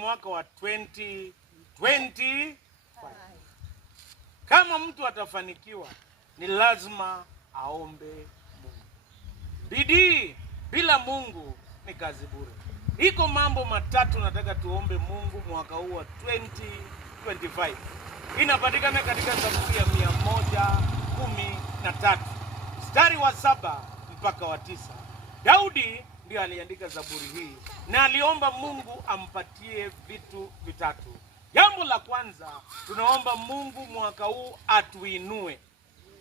mwaka wa 2025. Kama mtu atafanikiwa, ni lazima aombe Mungu. Bidii bila Mungu ni kazi bure. Iko mambo matatu nataka tuombe Mungu mwaka huu wa 2025. Inapatikana katika Zaburi ya 113 mstari wa 7 mpaka wa 9. Daudi ndiye aliandika Zaburi hii na aliomba Mungu ampatie vitu vitatu. Jambo la kwanza, tunaomba Mungu mwaka huu atuinue.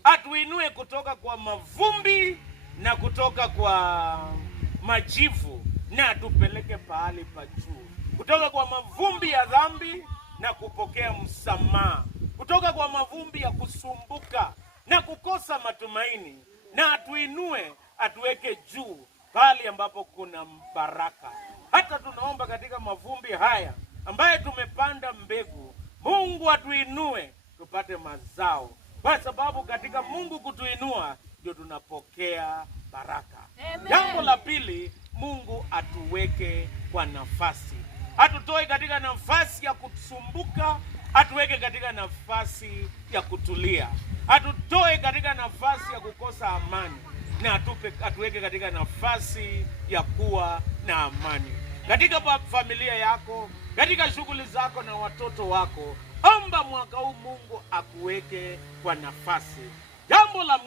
Atuinue kutoka kwa mavumbi na kutoka kwa majivu, na atupeleke pahali pa juu. Kutoka kwa mavumbi ya dhambi na kupokea msamaha. Kutoka kwa mavumbi ya kusumbuka na kukosa matumaini, na atuinue, atuweke juu pahali ambapo kuna baraka. Hata tunaomba katika mavumbi haya ambaye tumepanda mbegu, Mungu atuinue tupate mazao, kwa sababu katika Mungu kutuinua ndio tunapokea baraka. Jambo la pili, Mungu atuweke kwa nafasi. Atutoe katika nafasi ya kusumbuka, atuweke katika nafasi ya kutulia. Atutoe katika nafasi ya kukosa amani, na atuweke katika nafasi ya kuwa na amani. Katika familia yako, katika shughuli zako na watoto wako, omba mwaka huu Mungu akuweke kwa nafasi. Jambo la